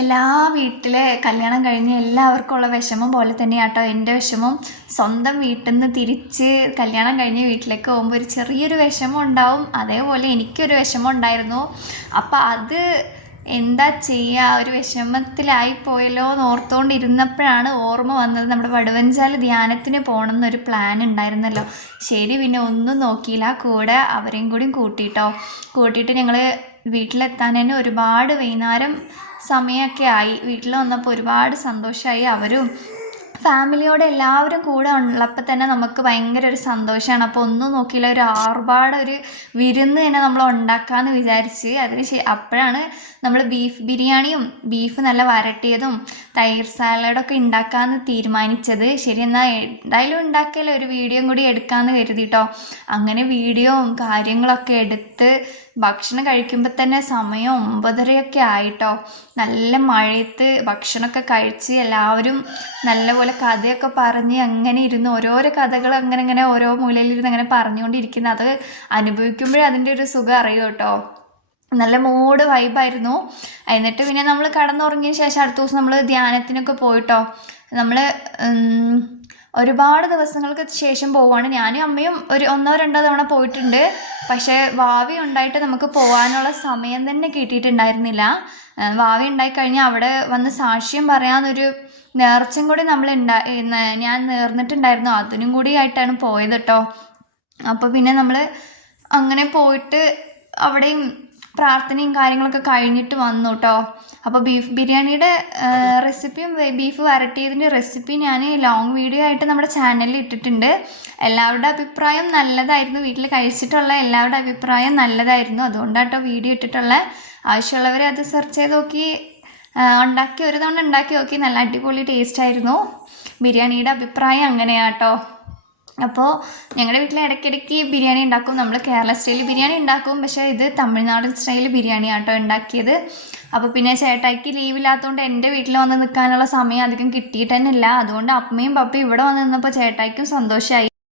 എല്ലാ വീട്ടിലെ കല്യാണം കഴിഞ്ഞ എല്ലാവർക്കും ഉള്ള വിഷമം പോലെ തന്നെയാട്ടോ എൻ്റെ വിഷമം. സ്വന്തം വീട്ടിൽ നിന്ന് തിരിച്ച് കല്യാണം കഴിഞ്ഞ് വീട്ടിലേക്ക് പോകുമ്പോൾ ഒരു ചെറിയൊരു വിഷമം ഉണ്ടാവും. അതേപോലെ എനിക്കൊരു വിഷമം ഉണ്ടായിരുന്നു. അപ്പം അത് എന്താ ചെയ്യുക, ഒരു വിഷമത്തിലായി പോയല്ലോ എന്ന് ഓർത്തുകൊണ്ടിരുന്നപ്പോഴാണ് ഓർമ്മ വന്നത്, നമ്മുടെ വടുവഞ്ചാൽ ധ്യാനത്തിന് പോകണം എന്നൊരു പ്ലാൻ ഉണ്ടായിരുന്നല്ലോ. ശരി, പിന്നെ ഒന്നും നോക്കിയില്ല, കൂടെ അവരെയും കൂടി കൂട്ടിയിട്ട് ഞങ്ങൾ വീട്ടിലെത്താൻ തന്നെ ഒരുപാട് വൈകുന്നേരം സമയമൊക്കെ ആയി. വീട്ടിൽ വന്നപ്പോൾ ഒരുപാട് സന്തോഷമായി. അവരും ഫാമിലിയോടെ എല്ലാവരും കൂടെ ഉള്ളപ്പോൾ തന്നെ നമുക്ക് ഭയങ്കര ഒരു സന്തോഷമാണ്. അപ്പോൾ ഒന്നും നോക്കിയില്ല, ഒരു ആർഭാടൊരു വിരുന്ന് തന്നെ നമ്മൾ ഉണ്ടാക്കാമെന്ന് വിചാരിച്ച് അപ്പോഴാണ് നമ്മൾ ബീഫ് ബിരിയാണിയും ബീഫ് നല്ല വരട്ടിയതും തൈർ സാലഡൊക്കെ ഉണ്ടാക്കാമെന്ന് തീരുമാനിച്ചത്. ശരി, എന്നാൽ എന്തായാലും ഉണ്ടാക്കിയല്ലോ, ഒരു വീഡിയോയും കൂടി എടുക്കാമെന്ന് കരുതിട്ടോ. അങ്ങനെ വീഡിയോയും കാര്യങ്ങളൊക്കെ എടുത്ത് ഭക്ഷണം കഴിക്കുമ്പോൾ തന്നെ സമയം 9:30 ആയിട്ടോ. നല്ല മഴയത്ത് ഭക്ഷണമൊക്കെ കഴിച്ച് എല്ലാവരും നല്ലപോലെ കഥയൊക്കെ പറഞ്ഞ് അങ്ങനെ ഇരുന്ന് ഓരോരോ കഥകൾ അങ്ങനെ ഓരോ മൂലയിലിരുന്ന് അങ്ങനെ പറഞ്ഞുകൊണ്ടിരിക്കുന്നത്, അത് അനുഭവിക്കുമ്പോഴേ അതിൻ്റെ ഒരു സുഖം അറിയും കേട്ടോ. നല്ല മൂഡ് വൈബായിരുന്നു. എന്നിട്ട് പിന്നെ നമ്മൾ കടന്നുറങ്ങിയ ശേഷം അടുത്ത ദിവസം നമ്മൾ ധ്യാനത്തിനൊക്കെ പോയിട്ടോ. നമ്മൾ ഒരുപാട് ദിവസങ്ങൾക്ക് ശേഷം പോവുകയാണ്. ഞാനും അമ്മയും ഒരു 1-2 തവണ പോയിട്ടുണ്ട്. പക്ഷേ ഭാവി ഉണ്ടായിട്ട് നമുക്ക് പോകാനുള്ള സമയം തന്നെ കിട്ടിയിട്ടുണ്ടായിരുന്നില്ല. ഭാവി ഉണ്ടായിക്കഴിഞ്ഞാൽ അവിടെ വന്ന് സാക്ഷ്യം പറയാമെന്നൊരു നേർച്ചയും കൂടി ഞാൻ നേർന്നിട്ടുണ്ടായിരുന്നു. അതിനും കൂടി ആയിട്ടാണ് പോയത് കേട്ടോ. അപ്പോൾ പിന്നെ നമ്മൾ അങ്ങനെ പോയിട്ട് അവിടെയും പ്രാർത്ഥനയും കാര്യങ്ങളൊക്കെ കഴിഞ്ഞിട്ട് വന്നു കേട്ടോ. അപ്പോൾ ബീഫ് ബിരിയാണിയുടെ റെസിപ്പിയും ബീഫ് വരട്ടിയതിൻ്റെ റെസിപ്പി ഞാൻ ലോങ് വീഡിയോ ആയിട്ട് നമ്മുടെ ചാനലിൽ ഇട്ടിട്ടുണ്ട്. എല്ലാവരുടെ അഭിപ്രായം നല്ലതായിരുന്നു, വീട്ടിൽ കഴിച്ചിട്ടുള്ള എല്ലാവരുടെ അഭിപ്രായം നല്ലതായിരുന്നു. അതുകൊണ്ടാട്ടോ വീഡിയോ ഇട്ടിട്ടുള്ള. ആവശ്യമുള്ളവർ അത് സെർച്ച് ചെയ്ത് നോക്കി ഒരു തവണ ഉണ്ടാക്കി നോക്കി. നല്ല അടിപൊളി ടേസ്റ്റ് ആയിരുന്നു. ബിരിയാണിയുടെ അഭിപ്രായം അങ്ങനെയാട്ടോ. അപ്പോൾ ഞങ്ങളുടെ വീട്ടിൽ ഇടയ്ക്കിടയ്ക്ക് ബിരിയാണി ഉണ്ടാക്കും. നമ്മൾ കേരള സ്റ്റൈൽ ബിരിയാണി ഉണ്ടാക്കും, പക്ഷേ ഇത് തമിഴ്നാടൻ സ്റ്റൈൽ ബിരിയാണി ആട്ടോ ഉണ്ടാക്കിയത്. അപ്പോൾ പിന്നെ ചേട്ടായിക്ക് ലീവില്ലാത്തതുകൊണ്ട് എൻ്റെ വീട്ടിൽ വന്ന് നിൽക്കാനുള്ള സമയം അധികം കിട്ടിയിട്ട് തന്നെ ഇല്ല. അതുകൊണ്ട് അമ്മയും പപ്പയും ഇവിടെ വന്ന് നിന്നപ്പോൾ ചേട്ടായിക്കും സന്തോഷമായി.